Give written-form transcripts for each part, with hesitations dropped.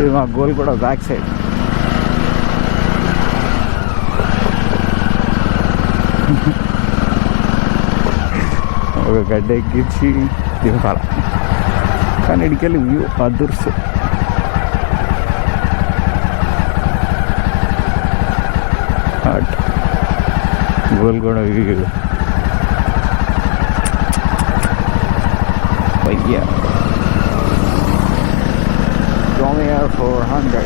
ఇది మా గోల్ కూడా బ్యాక్ సైడ్. ఒక గడ్డ ఎక్కించి దింపాల, కానీ ఇడికెళ్ళి వ్యూ అదృశ్యం. గోల్ కూడా వ్యూ భయ్యా. Dormier 400.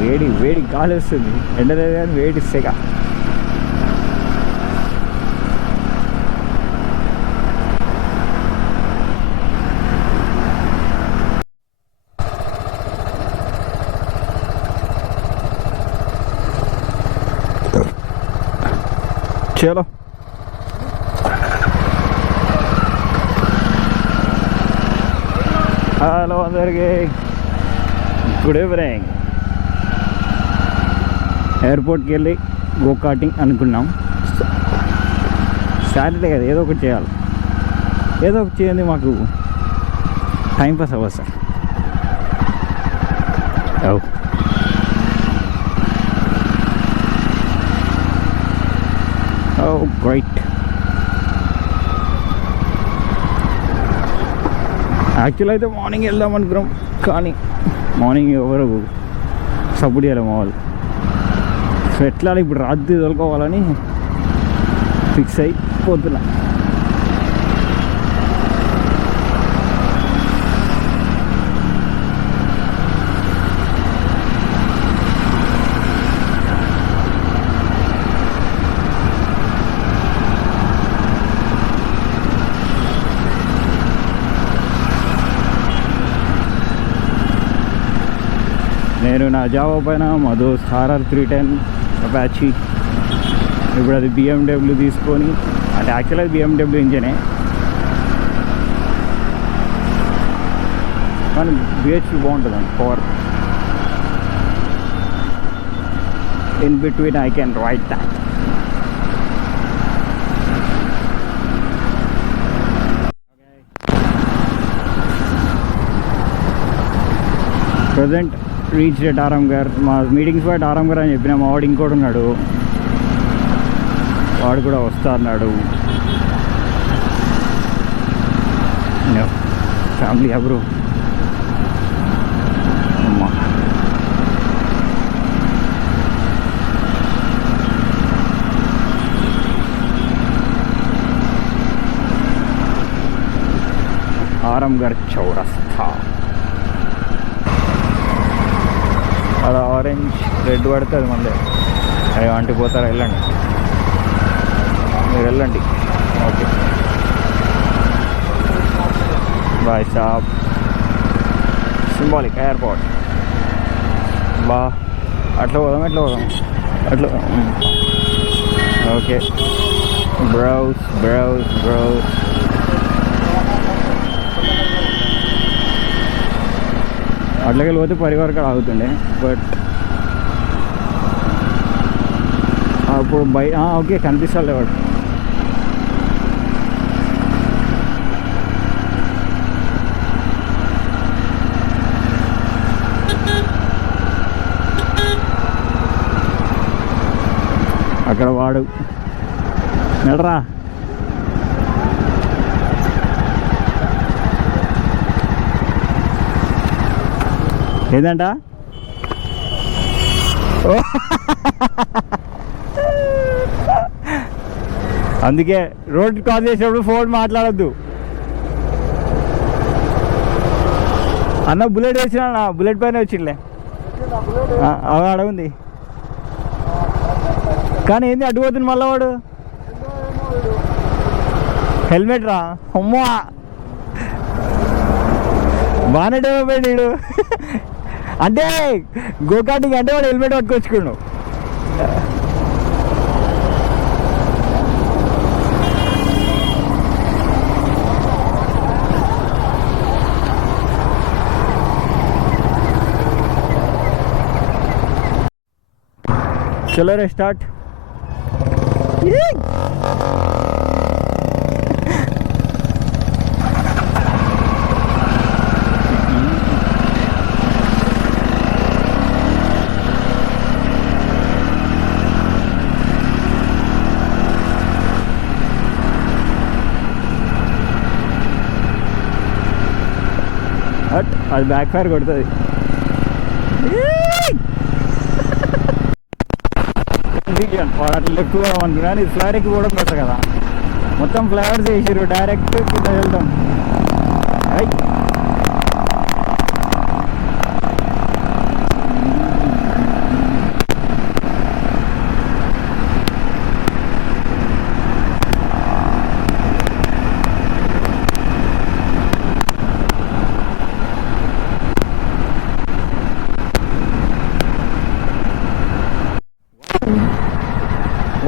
వేడి వేడి గాలి వస్తుంది, ఎండలేదు కానీ వేడి ఇస్తేగా. చలో హలో అందరికి గుడ్ ఈవినింగ్. ఎయిర్పోర్ట్కి వెళ్ళి గో కార్టింగ్ అనుకున్నాం. సాటర్డే కదా, ఏదో ఒకటి చేయాలి. ఏదో ఒకటి చేయండి, మాకు టైంపాస్ అవ్వదు సార్. గ్రేట్. యాక్చువల్ అయితే మార్నింగ్ వెళ్దాం అనుకున్నాం, కానీ మార్నింగ్ ఎవరు సపోర్ట్ చేయాలి మా వాళ్ళు. సో ఎట్లా ఇప్పుడు రాత్రి తోలుకోవాలని ఫిక్స్ అయిపోతున్నా. నేను నా జావా పైన మా దోస్త్ RR 310 అపాచీ, ఇప్పుడు అది BMW తీసుకొని, అంటే యాక్చువల్ అది BMW ఇంజనే, కానీ BHP బాగుంటుందండి power. In between I can write that. Present reach at Aramghar. మా మీటింగ్ స్పాట్ ఆరాంఘర్ అని చెప్పిన. మా వాడు ఇంకోటి ఉన్నాడు, వాడు కూడా వస్తా అన్నాడు. ఫ్యామిలీ ఎవరు అమ్మా. ఆరాంఘర్ చౌరస్తా. అలా ఆరెంజ్ రెడ్ పడుతుంది మళ్ళీ. అవి అంటిపోతారా, వెళ్ళండి మీరు, వెళ్ళండి. ఓకే బాయ్ సాబ్. Symbolic airport. బా అట్లా పోదాం, ఎట్లా పోదాం, అట్లా. Okay browse browse browse. అట్లకి పోతే పరివారకాడ ఆగుతుండే, బట్ అప్పుడు ఓకే కనిపిస్తాడు వాడు. అక్కడ వాడు నడరా. ఏదంట అందుకే రోడ్ క్రాస్ చేసేటప్పుడు ఫోన్ మాట్లాడద్దు అన్న. బుల్లెట్ వచ్చినా, బుల్లెట్ పైన వచ్చిందిలే, ఆడ ఉంది. కానీ ఏంది అడ్డుపోతుంది మళ్ళా వాడు. హెల్మెట్ రా అమ్మా, బాగానే డెవలప్ అయ్యాడు. అంటే గోకాటింగ్ అంటే వాడు హెల్మెట్ పట్టుకొచ్చుకున్నాడు. चलो रे स्टार्ट. అది బ్యాక్ ఫైర్ కొడుతుంది. వాడు లెఫ్ట్ పోదాం అనుకున్నాను, ఇది ఫ్లైవర్కి కూడా పెట్టరు కదా, మొత్తం ఫ్లైవర్స్ వేసారు, డైరెక్ట్ కింద వెళ్తాం.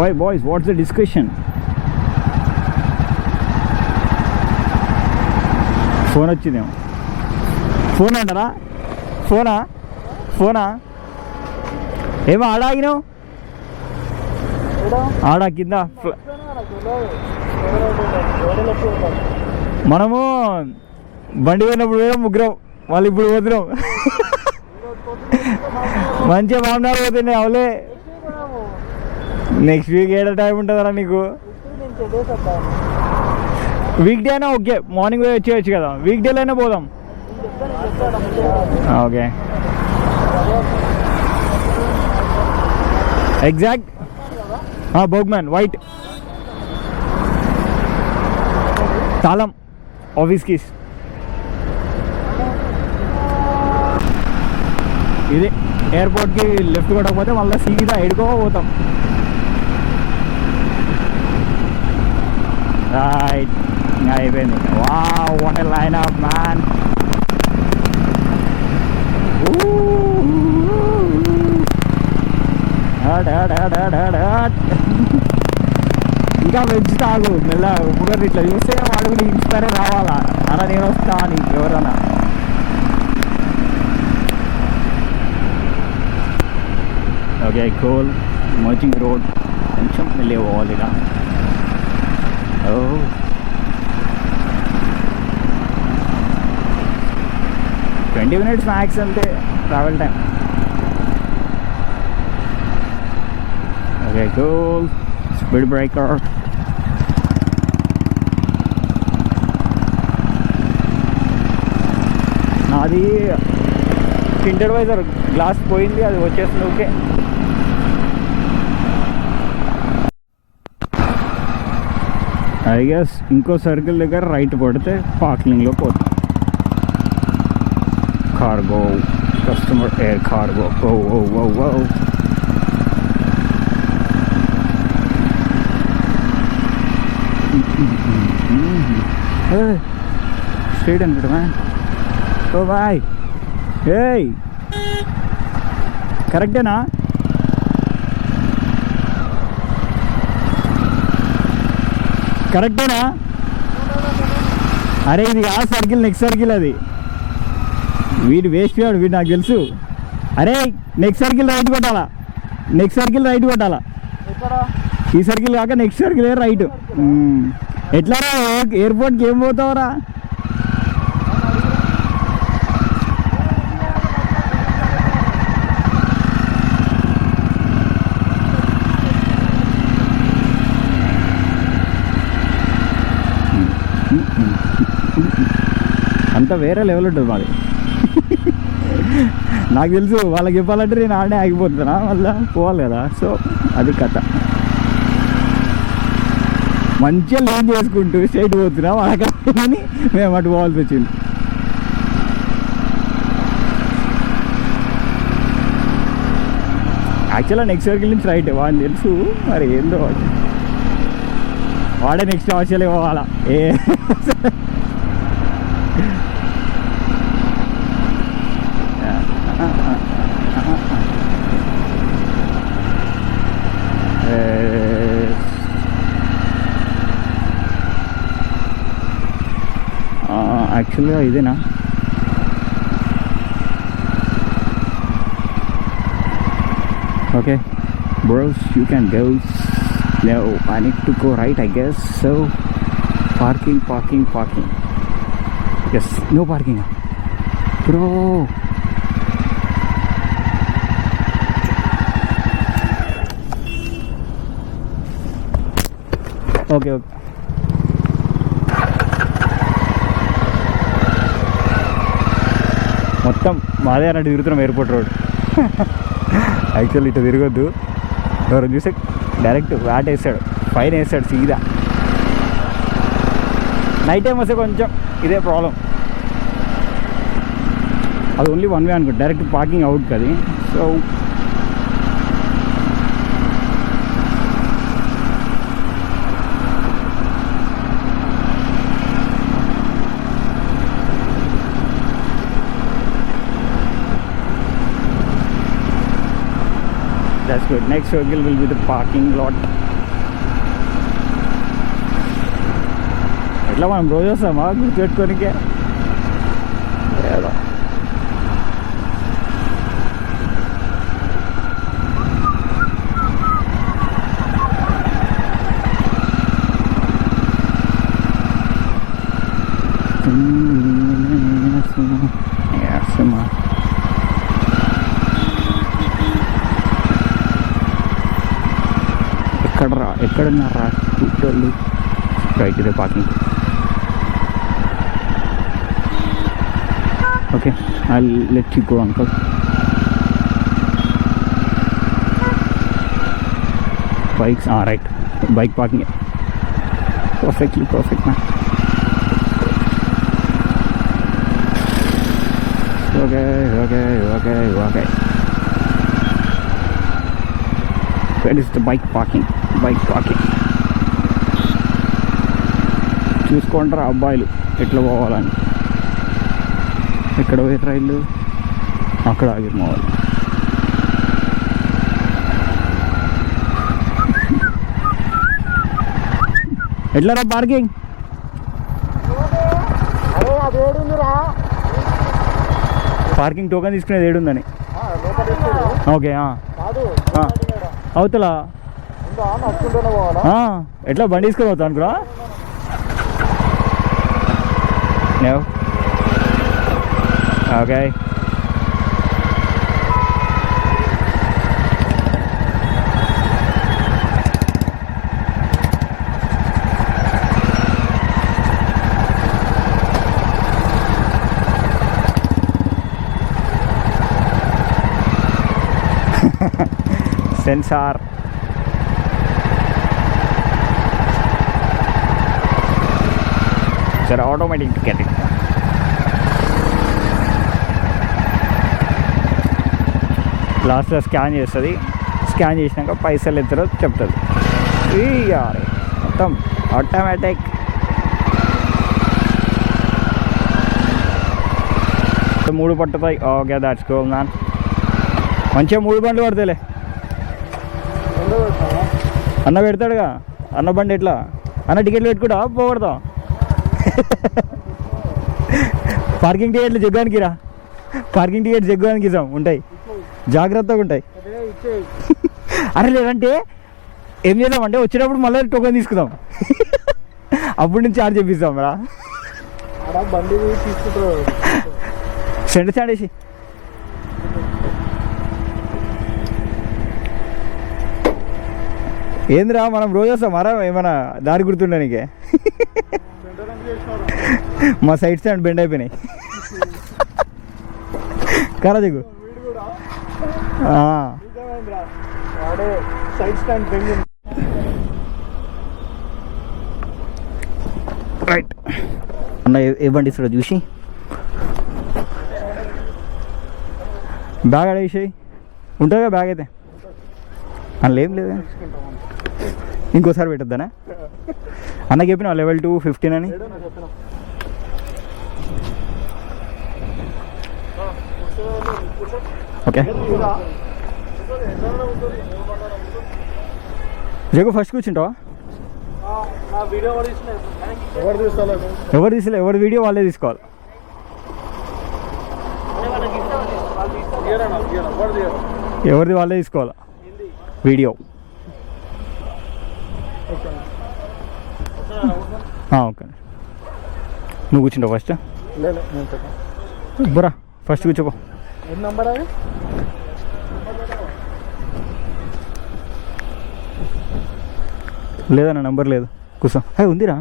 Why boys, what's the discussion? Phone వచ్చిందేమో. ఫోన్ అంటారా? ఫోనా ఏమో ఆడాగినావు, ఆడా కింద. మనము బండి పోయినప్పుడు పోయాం ముగ్గురం, వాళ్ళు ఇప్పుడు పోతున్నాం. మంచిగా మామూలు పోతున్నాయి అవలే. నెక్స్ట్ వీక్ ఏడా టైం ఉంటుందా నీకు? వీక్ డే అయినా ఓకే, మార్నింగ్ పోయి వచ్చేయచ్చు కదా, వీక్ డేలో అయినా పోదాం. ఓకే ఎగ్జాక్ట్ బోగ్మ్యాన్ వైట్ తాళం ఆఫీస్ కీస్. ఇది ఎయిర్పోర్ట్కి లెఫ్ట్ కొట్టకపోతే మళ్ళీ సీదా ఎడుకో పోతాం. రైట్ అయిపోయింది. Wow what a line up man. ఇంకా వెజ్ తాగు మెల్ల ఒకరు ఇట్లా చూస్తే వాడు కూడా ఇన్స్పైర్ రావాలా, అలా నేను వస్తా అని ఎవరన్నా. Okay cool. మర్జింగ్ రోడ్ కొంచెం వెళ్ళే పోవాలి ఇక. 20 minutes max ante travel time. Okay, cool. Speed breaker. నాది టింటెడ్ వైజర్ గ్లాస్ పోయింది, అది వచ్చేస్తుంది. ఓకే ఐ గెస్ ఇంకో సర్కిల్ దగ్గర రైట్ పడితే పార్కింగ్లో పోతాం. Cargo customer air cargo. Oh oh oh oh straight అనుకుంటా. ఓ బాయ్ ఏయ్ కరెక్టేనా? కరెక్టేనా? అరే ఇది ఆ సర్కిల్, నెక్స్ట్ సర్కిల్ అది. వీడు వేస్ట్ వాడు, వీడు నాకు తెలుసు. అరే నెక్స్ట్ సర్కిల్ రైట్ కొట్టాలా, నెక్స్ట్ సర్కిల్ రైట్ కొట్టాలా. ఈ సర్కిల్ కాక నెక్స్ట్ సర్కిల్ రైట్. ఎట్లా ఎయిర్పోర్ట్కి ఏం పోతావురా? అంతా వేరే లెవెల్ ఉంటుంది మాది. నాకు తెలుసు, వాళ్ళకి చెప్పాలంటే నేను ఆడనే ఆగిపోతున్నా, మళ్ళీ పోవాలి కదా. సో అది కథ. మంచిగా లేన్ చేసుకుంటూ స్ట్రైట్ పోతున్నా, వాళ్ళకని మేము అటు పోవాల్సి వచ్చింది. యాక్చువల్గా నెక్స్ట్ సర్కిల్ నుంచి రైట్, వాడిని తెలుసు. మరి ఏందో వాడే నెక్స్ట్ ఆశలే పోవాలా. ఏ యాక్చువల్గా ఇదేనా? Okay bros, you can go. No, I need to go right, I guess. So parking. Yes, no parking bro. Okay. మొత్తం మాదే అన్నట్టు తిరుగుతున్నాం ఎయిర్పోర్ట్ రోడ్. యాక్చువల్లీ ఇట్లా తిరగొద్దు, ఎవరు చూస్తే డైరెక్ట్ వ్యాట్ వేస్తాడు, ఫైన్ వేస్తాడు సీదా. నైట్ టైం వస్తే కొంచెం ఇదే ప్రాబ్లం. అది ఓన్లీ వన్ వే అనుకో, డైరెక్ట్ పార్కింగ్ అవుట్ కది. So that's good. Next circle will be the parking lot. ఎట్లా మనం రోజు వస్తామా గుర్తుపెట్టుకోనికే? ఏదో ఎక్కడున్నారా కూర్చోళ్ళు? రైట్, ఇదే parking. Okay, I let you go uncle. Bikes right, bike parking perfectly perfect ma'am. Okay okay okay okay. Where is the bike parking? Bike parking. చూసుకుంటారా అబ్బాయిలు ఎట్లా పోవాలని. ఎక్కడ పోయి రైళ్ళు అక్కడ ఆగిరు మా వాళ్ళు. ఎట్లారా పార్కింగ్? పార్కింగ్ టోకెన్ తీసుకునేది ఏడుందని. ఓకే, అవుతలా ఎట్లా బండి తీసుకొని పోతా అనుకురా? Okay, sensor. సరే, ఆటోమేటిక్ టికెట్. లాస్ట్లో స్కాన్ చేస్తుంది. స్కాన్ చేసినాక పైసలు ఎత్తరో చెప్తుంది. మొత్తం ఆటోమేటిక్. మూడు పట్టుతాయి. Okay, that's cool man. మంచిగా 3 బండ్లు పడతాయిలే. అన్న పెడతాడుగా, అన్న బండి ఎట్లా అన్న టికెట్లు పెట్టుకుంటా పోగొడతాం. పార్కింగ్ టికెట్లు జగ్గానికి రా, పార్కింగ్ టికెట్ జగ్గానికి ఇద్దాం, ఉంటాయి జాగ్రత్తగా ఉంటాయి. అరే లేదంటే ఏం చేద్దామంటే వచ్చేటప్పుడు మళ్ళీ టోకెన్ తీసుకుందాం, అప్పుడు నుంచి చార్జ్ చేపిస్తాం రా. సెంటర్ స్టాండ్ వేసి ఏందిరా మనం రోజు వస్తాం మరా ఏమైనా దారి గుర్తుండే నీకే? మా సైడ్ స్టాండ్ బెండ్ అయిపోయినాయి. కరా దిగు. రైట్ అన్న, ఏ బండి ఇస్తాడో చూసి బ్యాగ్ అడేసాయి. ఉంటుందిగా బ్యాగ్ అయితే, అందులో ఏం లేదా? ఇంకోసారి పెట్టొద్దానా? అన్న చెప్పిన level 2 15 అని. ఓకే జగ్గు ఫస్ట్ కూర్చుంటావా? ఎవరు తీసలే, ఎవరి వీడియో వాళ్ళే తీసుకోవాలి. ఎవరిది వాళ్ళే తీసుకోవాలా వీడియో. ఓకే, నువ్వు కూర్చుంటావు ఫస్ట్? బరా ఫస్ట్ కూర్చోపో. లేదన్న నంబర్ లేదు, కూర్చో. ఉందిరా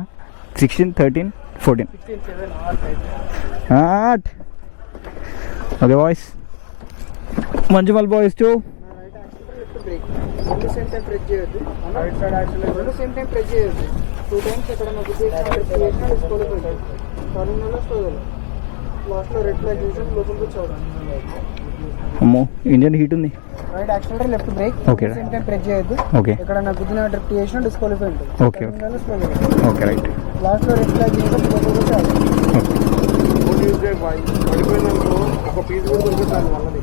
16 13 14. Okay boys, Manjummel boys two. రెండు సేమ్ టైం ప్రెస్ చేయొద్దు. రెండు సేమ్ టైం ప్రెస్ చేయొద్దు. 2 టైమ్స్ ఎక్కడన్నా డిస్క్వాలిఫై లాస్ట్లో రెడ్ ఫ్లాగ్ చూసి లోపలికి వచ్చాడు. అమ్మో, ఇంజన్ హీట్ ఉంది. Right accelerator, left break. Okay, same time press చేయొద్దు. ఓకే, ఎక్కడన్నా గుద్దిన డ్రిఫ్ట్ చేసినా డిస్క్వాలిఫై ఉంటుంది. Okay okay right. లాస్ట్లో రెడ్ ఫ్లాగ్ చూసి లోపలికి వచ్చాడు. ఒక పీస్ కూడా దొరుకుతాను వాళ్ళది.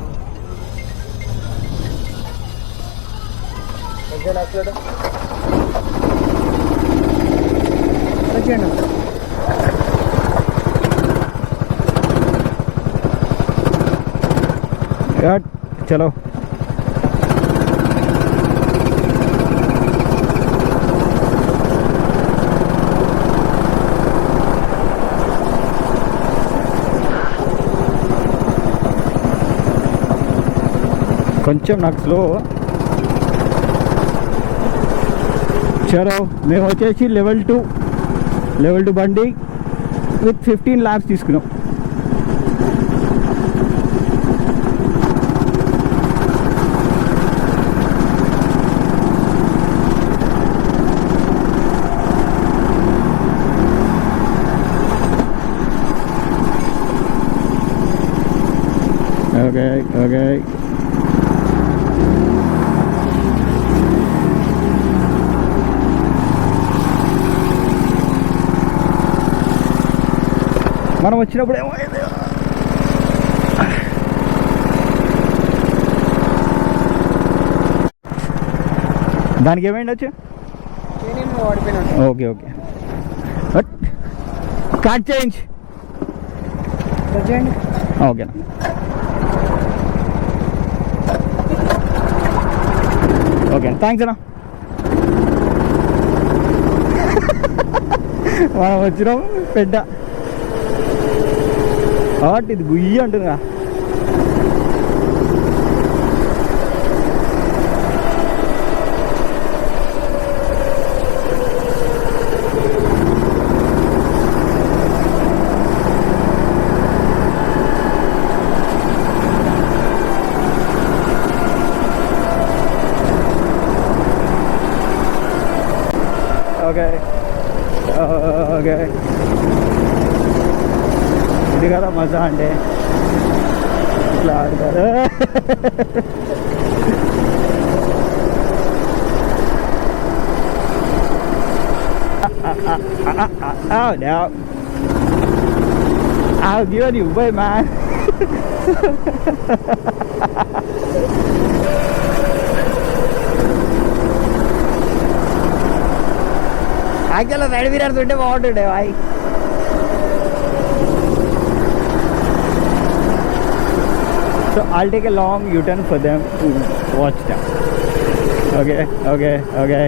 చలో కొంచెం నాకు స్లో. చలో మేము వచ్చేసి లెవెల్ టూ బండి విత్ 15 laps తీసుకున్నాం. ఓకే ఓకే, మనం వచ్చినప్పుడు ఏమో దానికి ఏమైంది వచ్చి ఓకే ఓకే కార్డ్ చేంజ్ ఓకేనా. ఓకే థ్యాంక్స్ అన్నా. మనం వచ్చినాం పెద్ద కాబట్టి ఇది గుయ్యి అంటుందిగా. ఓకే ఓకే, ఇది కదా మజా అంటే, ఇట్లా ఆడతారు. Oh no, I'll give you away, man. యాక్చువల్గా సైడ్ మిరర్స్ ఉంటే బాగుంటుండే bye. So I'll take a long U-turn for them to watch them. Okay, okay, okay.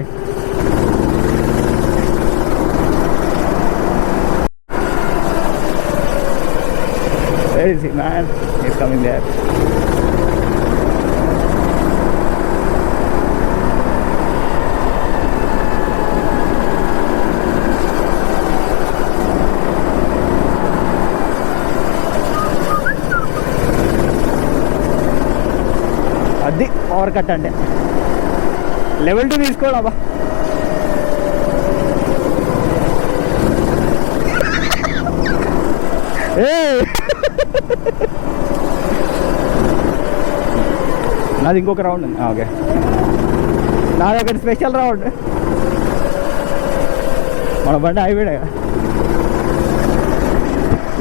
Where is he, man? He's coming there. అది power cut అంటే లెవెల్ 2 తీసుకోవడం అబ్బా. నాది ఇంకొక రౌండ్ ఉంది. ఓకే, నాది ఒకటి స్పెషల్ రౌండ్. మన బండి హైవేడే.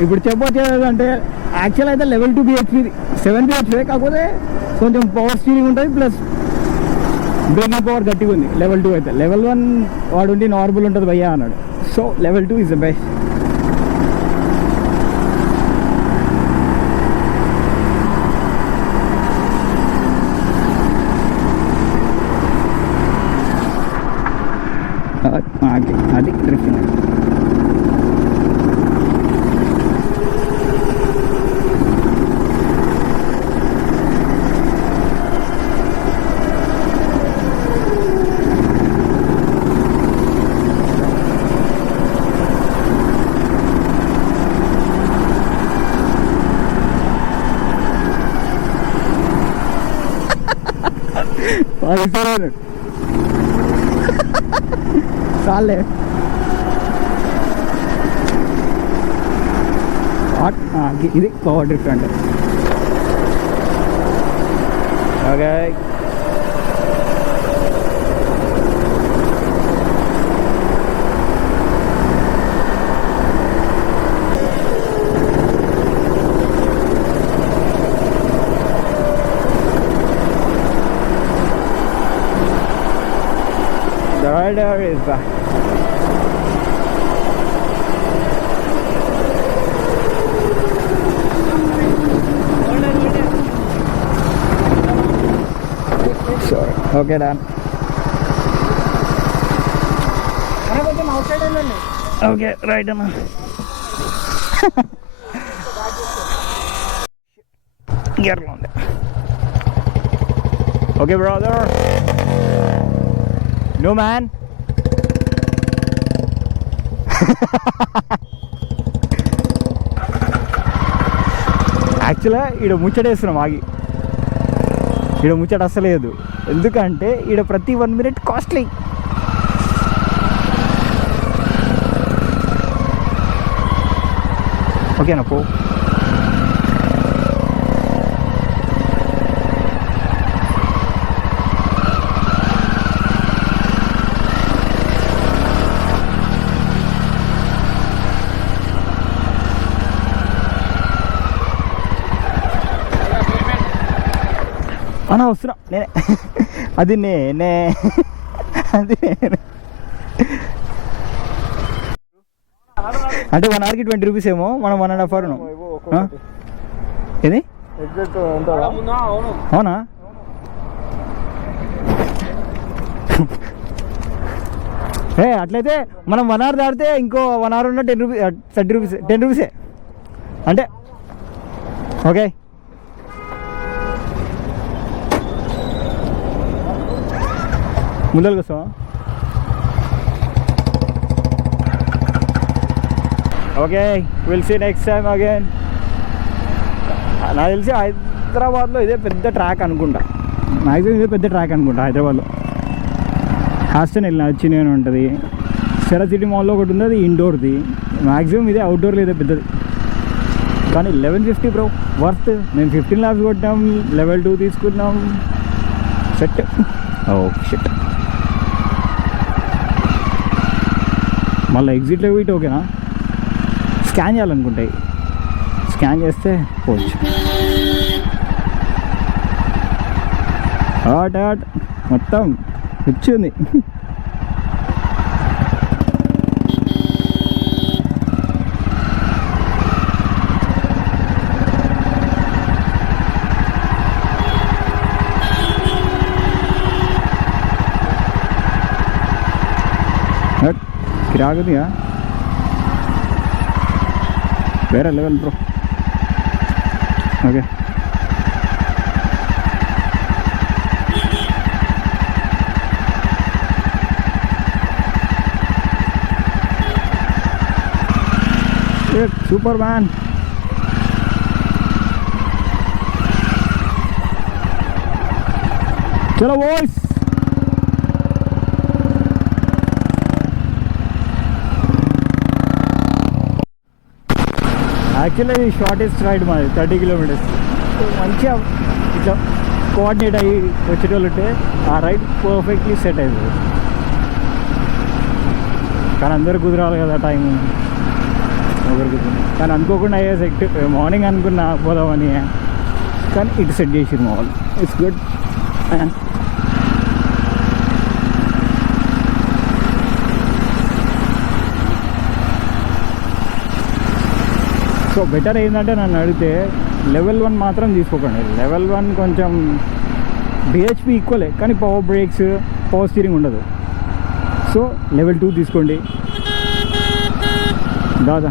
ఇప్పుడు చెప్పొచ్చేది అంటే యాక్చువల్ అయితే లెవెల్ 2 BHP, 7 BHP, కాకపోతే కొంచెం పవర్ స్టీరింగ్ ఉంటుంది, ప్లస్ బ్రేకింగ్ పవర్ గట్టిగా ఉంది లెవెల్ 2 అయితే. లెవెల్ 1 వాడు ఉండి నార్మల్ ఉంటుంది భయ్యా అన్నాడు. So level 2 is the best. అది డ్రిఫ్టింగ్. చాలే ఇది పవర్ డ్రిఫ్ట్ అంటే. Okay the rider is back. Sorry. Okay, done. కొంచెం అవుట్ సైడ్ వెళ్ళండి. Okay, right అన్న. గేర్లో ఉంది. Okay, brother. No man. యాక్చువల్గా ఈడ ముచ్చటేస్తున్నాం ఆగి. ఈడ ముచ్చట అస్సలేదు, ఎందుకంటే ఈడ ప్రతి 1 minute కాస్ట్లీ. ఓకేనా పో. అన్నా వస్తున్నా నేనే. అది నేనే, అది నేనే. అంటే 1 hourకి 20 rupees ఏమో, మనం 1.5 hour ఏది అవునా? ఏ అట్లయితే మనం 1 hour దాడితే ఇంకో 1 hour ఉన్న 10 rupees 30 rupees 10 rupees అంటే. ఓకే ముందరకు వస్తావా? Okay will see next time again. నాకు తెలిసి హైదరాబాద్లో ఇదే పెద్ద ట్రాక్ అనుకుంటా, మ్యాక్సిమం ఇదే పెద్ద ట్రాక్ అనుకుంటా హైదరాబాద్లో. హాస్టన్ వెళ్ళిన చిన్న ఉంటుంది, సెరా సిటీ మాల్లో ఒకటి ఉంది, అది ఇండోర్ది. మ్యాక్సిమం ఇదే అవుట్డోర్లో ఇదే పెద్దది. కానీ 1150 బ్రో వర్త్. మేము 15 laps కొట్టాం, level 2 తీసుకున్నాం, సెట్. Oh shit. మళ్ళీ ఎగ్జిట్లో వీటి ఓకేనా? స్కాన్ చేయాలనుకుంటాయి, స్కాన్ చేస్తే పోవచ్చు. ఆట్ మొత్తం వచ్చింది. కిరాగుదిగా, వేరే level bro. Okay super man. చలో బాయ్స్. యాక్చువల్లీ ఇది షార్టెస్ట్ రైడ్ మాది, 30 kilometers. మంచిగా ఇట్లా కోఆర్డినేట్ అయ్యి వచ్చేటోళ్ళు ఉంటే ఆ రైడ్ పర్ఫెక్ట్లీ సెట్ అవుతుంది. కానీ అందరు కుదరాలి కదా టైం, ఒకరు కుదిరింది. కానీ అనుకోకుండా అయ్యే సెట్. మార్నింగ్ అనుకున్నా పోదామని, కానీ ఇటు సెట్ చేసిరు మా వాళ్ళు. It's good. సో బెటర్ ఏంటంటే నన్ను అడిగితే level 1 మాత్రం తీసుకోకండి. level 1 కొంచెం BHP ఈక్వలే, కానీ పవర్ బ్రేక్స్, పవర్ స్టీరింగ్ ఉండదు. సో level 2 తీసుకోండి. దాదా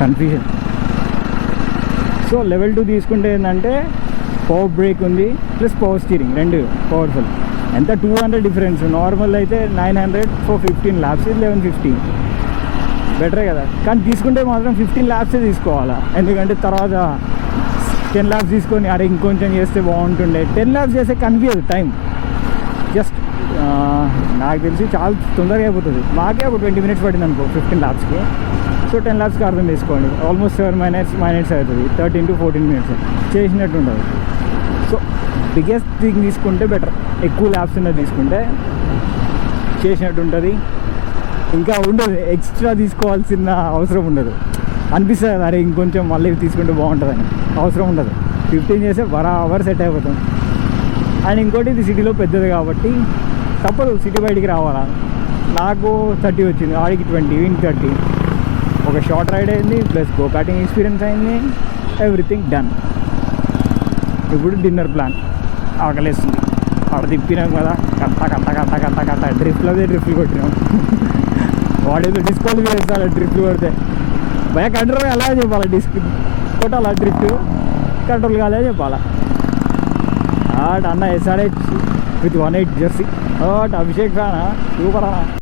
కన్ఫ్యూజన్. సో level 2 తీసుకుంటే ఏంటంటే పవర్ బ్రేక్ ఉంది ప్లస్ పవర్ స్టీరింగ్, రెండు పవర్ఫుల్. ఎంత 200 డిఫరెన్స్. నార్మల్ అయితే 900 for 15 laps, 1150 బెటరే కదా. కానీ తీసుకుంటే మాత్రం 15 laps తీసుకోవాలా, ఎందుకంటే తర్వాత 10 laps తీసుకొని అరే ఇంకొంచెం చేస్తే బాగుంటుండే. 10 laps చేస్తే కనిపించదు టైం. జస్ట్ నాకు తెలిసి చాలా తొందరగా అయిపోతుంది. మాకే ఒక 20 minutes పట్టింది అనుకో 15 lapsకి. సో 10 lapsకి అర్థం చేసుకోండి, ఆల్మోస్ట్ 7 minutes అవుతుంది. 13 to 14 minutes చేసినట్టు ఉండదు. సో బిగ్గెస్ట్ థింగ్ తీసుకుంటే బెటర్, ఎక్కువ ల్యాబ్స్ ఉన్నది తీసుకుంటే చేసినట్టు ఉంటుంది. ఇంకా ఉండదు, ఎక్స్ట్రా తీసుకోవాల్సిన అవసరం ఉండదు. అనిపిస్తుంది అరే ఇంకొంచెం మళ్ళీ తీసుకుంటే బాగుంటుందని, అవసరం ఉండదు. 15 చేస్తే బరాబర్ సెట్ అయిపోతాం. అండ్ ఇంకోటి ఇది సిటీలో పెద్దది కాబట్టి తప్పదు, సిటీ బయటికి రావాలా. నాకు 30 వచ్చింది, ఆడికి 20, వీనికి 30. ఒక షార్ట్ రైడ్ అయింది, ప్లస్ గో కార్టింగ్ ఎక్స్పీరియన్స్ అయింది, ఎవ్రీథింగ్ డన్. ఇప్పుడు డిన్నర్ ప్లాన్. ఆకలేస్తుంది, అక్కడ తిప్పినాం కదా, కట్ట డ్రిఫ్ట్లు కొట్టినాం. వాడేదో డిస్క్వాలిఫై చేస్తాడు డ్రిఫ్ట్లు కొడితే. భయ కంట్రోల్ ఎలా చెప్పాలా, డిస్క్ కొట్టాలా, డ్రిఫ్ట్ కంట్రోల్ కాలే చెప్పాలా. అన్న SRH విత్ 1.8 జెర్సీ. అభిషేక్ రానా సూపర్ అన్న.